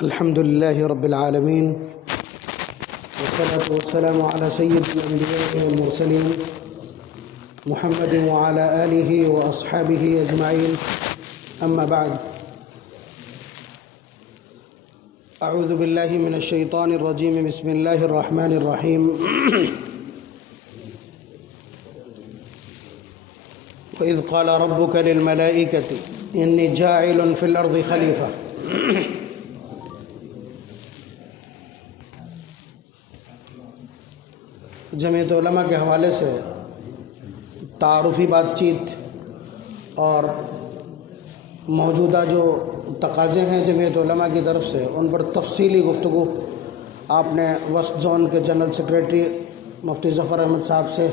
الحمد لله رب العالمين والصلاة والسلام على سيد الأنبياء والمرسلين محمد وعلى آله وأصحابه أجمعين أما بعد أعوذ بالله من الشيطان الرجيم بسم الله الرحمن الرحيم وإذ قال ربك للملائكة إني جاعل في الأرض خليفة جمعیت علماء کے حوالے سے تعارفی بات چیت اور موجودہ جو تقاضے ہیں جمعیت علماء کی طرف سے ان پر تفصیلی گفتگو آپ نے وسط زون کے جنرل سیکریٹری مفتی ظفر احمد صاحب سے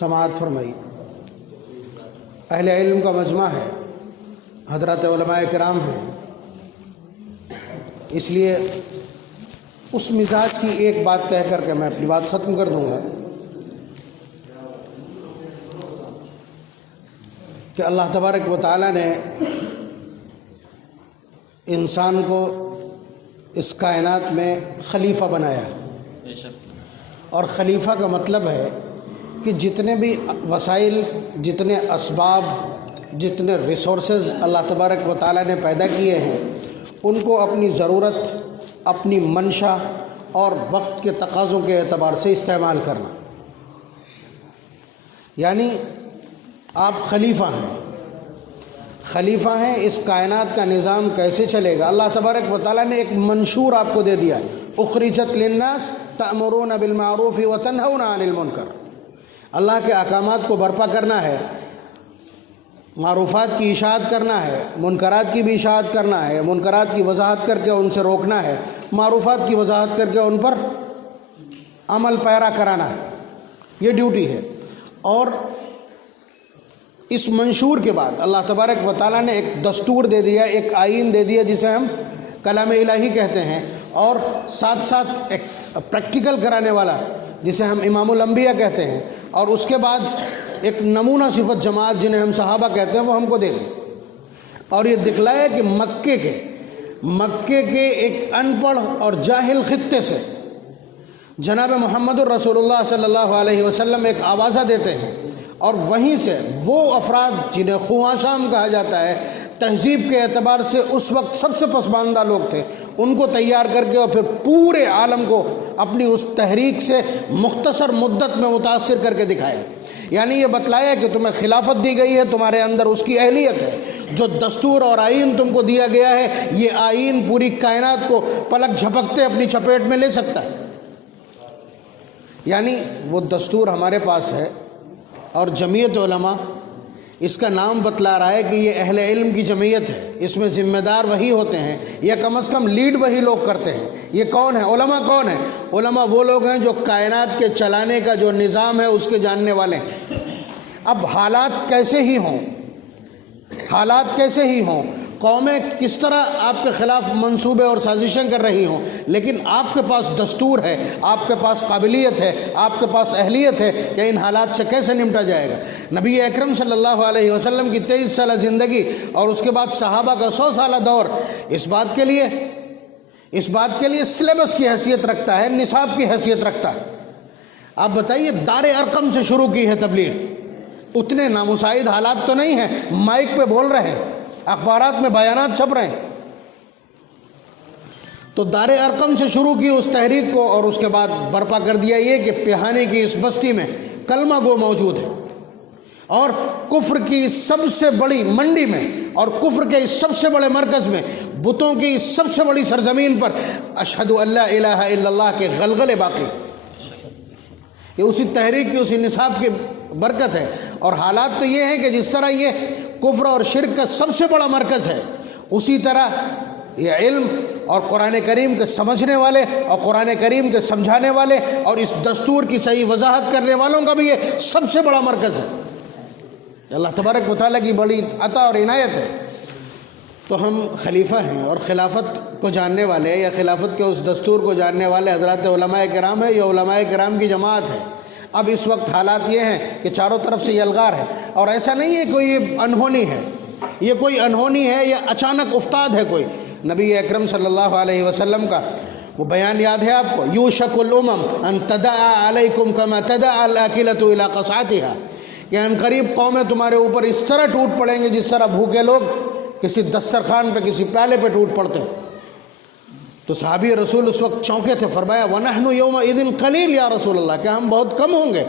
سماعت فرمائی۔ اہل علم کا مجمع ہے، حضرات علماء کرام ہیں، اس لیے اس مزاج کی ایک بات کہہ کر کے میں اپنی بات ختم کر دوں گا کہ اللہ تبارک و تعالیٰ نے انسان کو اس کائنات میں خلیفہ بنایا ہے، اور خلیفہ کا مطلب ہے کہ جتنے بھی وسائل، جتنے اسباب، جتنے ریسورسز اللہ تبارک و تعالیٰ نے پیدا کیے ہیں ان کو اپنی ضرورت، اپنی منشا اور وقت کے تقاضوں کے اعتبار سے استعمال کرنا، یعنی آپ خلیفہ ہیں۔ خلیفہ ہیں، اس کائنات کا نظام کیسے چلے گا؟ اللہ تبارک و تعالیٰ نے ایک منشور آپ کو دے دیا، اخرجت للناس تأمرون بالمعروف وتنہون عن المنکر۔ اللہ کے احکامات کو برپا کرنا ہے، معروفات کی اشاعت کرنا ہے، منکرات کی بھی اشاعت کرنا ہے، منکرات کی وضاحت کر کے ان سے روکنا ہے، معروفات کی وضاحت کر کے ان پر عمل پیرا کرانا ہے، یہ ڈیوٹی ہے۔ اور اس منشور کے بعد اللہ تبارک و تعالیٰ نے ایک دستور دے دیا، ایک آئین دے دیا جسے ہم کلام الہی کہتے ہیں، اور ساتھ ساتھ ایک پریکٹیکل کرانے والا جسے ہم امام الانبیاء کہتے ہیں، اور اس کے بعد ایک نمونہ صفت جماعت جنہیں ہم صحابہ کہتے ہیں وہ ہم کو دے دی، اور یہ دکھلایا کہ مکے کے ایک ان پڑھ اور جاہل خطے سے جناب محمد الرسول اللہ صلی اللہ علیہ وسلم ایک آوازہ دیتے ہیں، اور وہیں سے وہ افراد جنہیں خواں شام کہا جاتا ہے، تہذیب کے اعتبار سے اس وقت سب سے پسماندہ لوگ تھے، ان کو تیار کر کے اور پھر پورے عالم کو اپنی اس تحریک سے مختصر مدت میں متاثر کر کے دکھایا۔ یعنی یہ بتلایا کہ تمہیں خلافت دی گئی ہے، تمہارے اندر اس کی اہلیت ہے، جو دستور اور آئین تم کو دیا گیا ہے یہ آئین پوری کائنات کو پلک جھپکتے اپنی چپیٹ میں لے سکتا ہے۔ یعنی وہ دستور ہمارے پاس ہے، اور جمعیت علماء اس کا نام بتلا رہا ہے کہ یہ اہل علم کی جمعیت ہے، اس میں ذمہ دار وہی ہوتے ہیں، یا کم از کم لیڈ وہی لوگ کرتے ہیں۔ یہ کون ہے؟ علماء کون ہیں؟ علماء وہ لوگ ہیں جو کائنات کے چلانے کا جو نظام ہے اس کے جاننے والے ہیں۔ اب حالات کیسے ہی ہوں، قومیں کس طرح آپ کے خلاف منصوبے اور سازشیں کر رہی ہوں، لیکن آپ کے پاس دستور ہے، آپ کے پاس قابلیت ہے، آپ کے پاس اہلیت ہے کہ ان حالات سے کیسے نمٹا جائے گا۔ نبی اکرم صلی اللہ علیہ وسلم کی 23 سالہ زندگی اور اس کے بعد صحابہ کا 100 سالہ دور اس بات کے لیے سلیبس کی حیثیت رکھتا ہے، نصاب کی حیثیت رکھتا ہے۔ آپ بتائیے، دار ارقم سے شروع کی ہے تبلیغ، اتنے نامساعد حالات تو نہیں ہیں، مائک پہ بول رہے ہیں، اخبارات میں بیانات چھپ رہے ہیں، تو دار ارقم سے شروع کی اس تحریک کو، اور اس کے بعد برپا کر دیا یہ کہ پیہانے کی اس بستی میں کلمہ گو موجود ہے، اور کفر کی سب سے بڑی منڈی میں اور کفر کے سب سے بڑے مرکز میں، بتوں کی سب سے بڑی سرزمین پر اشہد ان لا الہ الا اللہ کے غلغلے باقی۔ یہ اسی تحریک کی، اسی نصاب کی برکت ہے۔ اور حالات تو یہ ہیں کہ جس طرح یہ کفر اور شرک کا سب سے بڑا مرکز ہے، اسی طرح یہ علم اور قرآن کریم کے سمجھنے والے اور قرآن کریم کے سمجھانے والے اور اس دستور کی صحیح وضاحت کرنے والوں کا بھی یہ سب سے بڑا مرکز ہے۔ اللہ تبارک و تعالیٰ کی بڑی عطا اور عنایت ہے۔ تو ہم خلیفہ ہیں، اور خلافت کو جاننے والے یا خلافت کے اس دستور کو جاننے والے حضرات علماء کرام ہیں، یہ علماء کرام کی جماعت ہے۔ اب اس وقت حالات یہ ہیں کہ چاروں طرف سے یہ الغار ہے، اور ایسا نہیں ہے کوئی انہونی ہے، یہ کوئی انہونی ہے یا اچانک افتاد ہے کوئی، نبی اکرم صلی اللہ علیہ وسلم کا وہ بیان یاد ہے آپ کو؟ یوشک الامم ان تدعى علیکم کما تدعى الاکلۃ الی قصعتها، کہ ان قریب قومیں تمہارے اوپر اس طرح ٹوٹ پڑیں گے جس طرح بھوکے لوگ کسی دسترخوان پہ کسی پیالے پہ ٹوٹ پڑتے۔ تو صحابی رسول اس وقت چونکے تھے، فرمایا وَنَحْنُ يَوْمَئِذٍ قَلِيلٌ یا رسول اللہ، کیا ہم بہت کم ہوں گے؟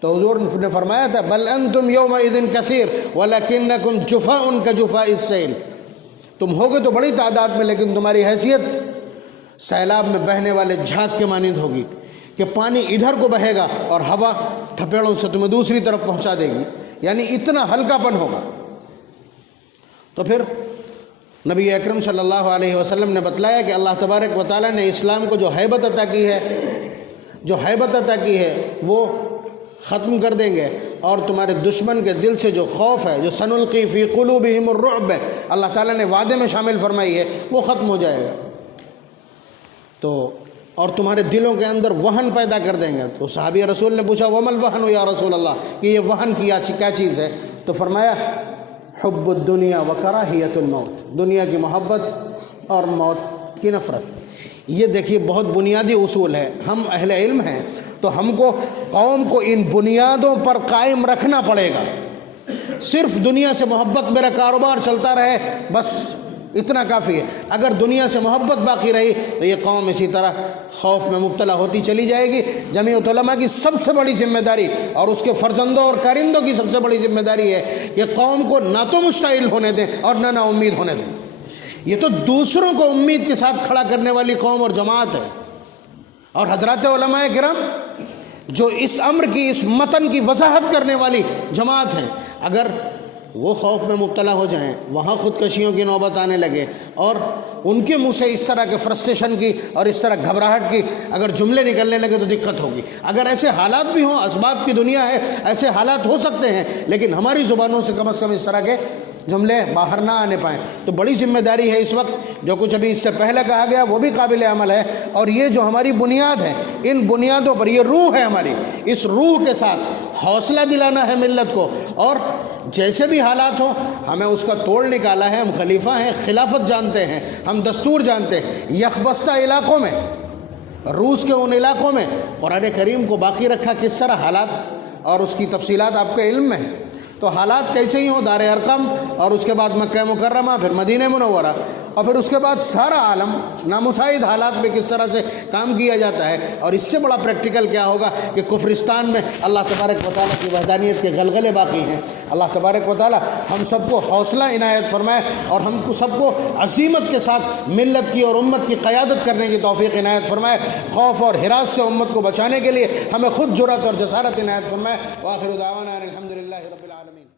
تو حضور نے فرمایا تھا بل انتم یومئذ کثیر ولکنکم جفاء کجفاء السیل، تم ہوگے تو بڑی تعداد میں لیکن تمہاری حیثیت سیلاب میں بہنے والے جھاگ کے مانند ہوگی کہ پانی ادھر کو بہے گا اور ہوا تھپیڑوں سے تمہیں دوسری طرف پہنچا دے گی، یعنی اتنا ہلکا پن ہوگا۔ تو پھر نبی اکرم صلی اللہ علیہ وسلم نے بتلایا کہ اللہ تبارک و تعالیٰ نے اسلام کو جو ہیبت عطا کی ہے وہ ختم کر دیں گے، اور تمہارے دشمن کے دل سے جو خوف ہے، جو سنلقی فی قلوبہم الرعب ہے، اللہ تعالیٰ نے وعدے میں شامل فرمائی ہے، وہ ختم ہو جائے گا۔ تو اور تمہارے دلوں کے اندر وہن پیدا کر دیں گے۔ تو صحابی رسول نے پوچھا وَمَا الْوَهْنُ یا رسول اللہ، کہ یہ وہن کیا چیز ہے؟ تو فرمایا حب الدنیا وکراہیت الموت، دنیا کی محبت اور موت کی نفرت۔ یہ دیکھیے بہت بنیادی اصول ہے، ہم اہل علم ہیں تو ہم کو قوم کو ان بنیادوں پر قائم رکھنا پڑے گا۔ صرف دنیا سے محبت، میرا کاروبار چلتا رہے بس اتنا کافی ہے۔ اگر دنیا سے محبت باقی رہی تو یہ قوم اسی طرح خوف میں مبتلا ہوتی چلی جائے گی۔ جمعیت علماء کی سب سے بڑی ذمہ داری اور اس کے فرزندوں اور کارندوں کی سب سے بڑی ذمہ داری ہے کہ قوم کو نہ تو مشتعل ہونے دیں اور نہ نا امید ہونے دیں۔ یہ تو دوسروں کو امید کے ساتھ کھڑا کرنے والی قوم اور جماعت ہے، اور حضرات علماء کرام جو اس امر کی، اس متن کی وضاحت کرنے والی جماعت ہے، اگر وہ خوف میں مبتلا ہو جائیں، وہاں خودکشیوں کی نوبت آنے لگے اور ان کے منہ سے اس طرح کے فرسٹریشن کی اور اس طرح گھبراہٹ کی اگر جملے نکلنے لگے تو دقت ہوگی۔ اگر ایسے حالات بھی ہوں، اسباب کی دنیا ہے، ایسے حالات ہو سکتے ہیں، لیکن ہماری زبانوں سے کم از کم اس طرح کے جملے باہر نہ آنے پائیں۔ تو بڑی ذمہ داری ہے اس وقت، جو کچھ ابھی اس سے پہلے کہا گیا وہ بھی قابل عمل ہے، اور یہ جو ہماری بنیاد ہے، ان بنیادوں پر، یہ روح ہے ہماری، اس روح کے ساتھ حوصلہ دلانا ہے ملت کو، اور جیسے بھی حالات ہوں ہمیں اس کا توڑ نکالا ہے۔ ہم خلیفہ ہیں، خلافت جانتے ہیں، ہم دستور جانتے ہیں۔ یخبستہ علاقوں میں، روس کے ان علاقوں میں قرآن کریم کو باقی رکھا کس طرح، حالات اور اس کی تفصیلات آپ کے علم میں ہیں۔ تو حالات کیسے ہی ہوں، دار ارقم اور اس کے بعد مکہ مکرمہ، پھر مدینہ منورہ، اور پھر اس کے بعد سارا عالم، نامساعد حالات میں کس طرح سے کام کیا جاتا ہے۔ اور اس سے بڑا پریکٹیکل کیا ہوگا کہ کفرستان میں اللہ تبارک و تعالیٰ کی وحدانیت کے غلغلے باقی ہیں۔ اللہ تبارک و تعالیٰ ہم سب کو حوصلہ عنایت فرمائے، اور ہم کو سب کو عزیمت کے ساتھ ملت کی اور امت کی قیادت کرنے کی توفیق عنایت فرمائے۔ خوف اور ہراس سے امت کو بچانے کے لیے ہمیں خود جرأت اور جسارت عنایت فرمائے۔ وآخر دعوانا الحمدللہ رب العالمین۔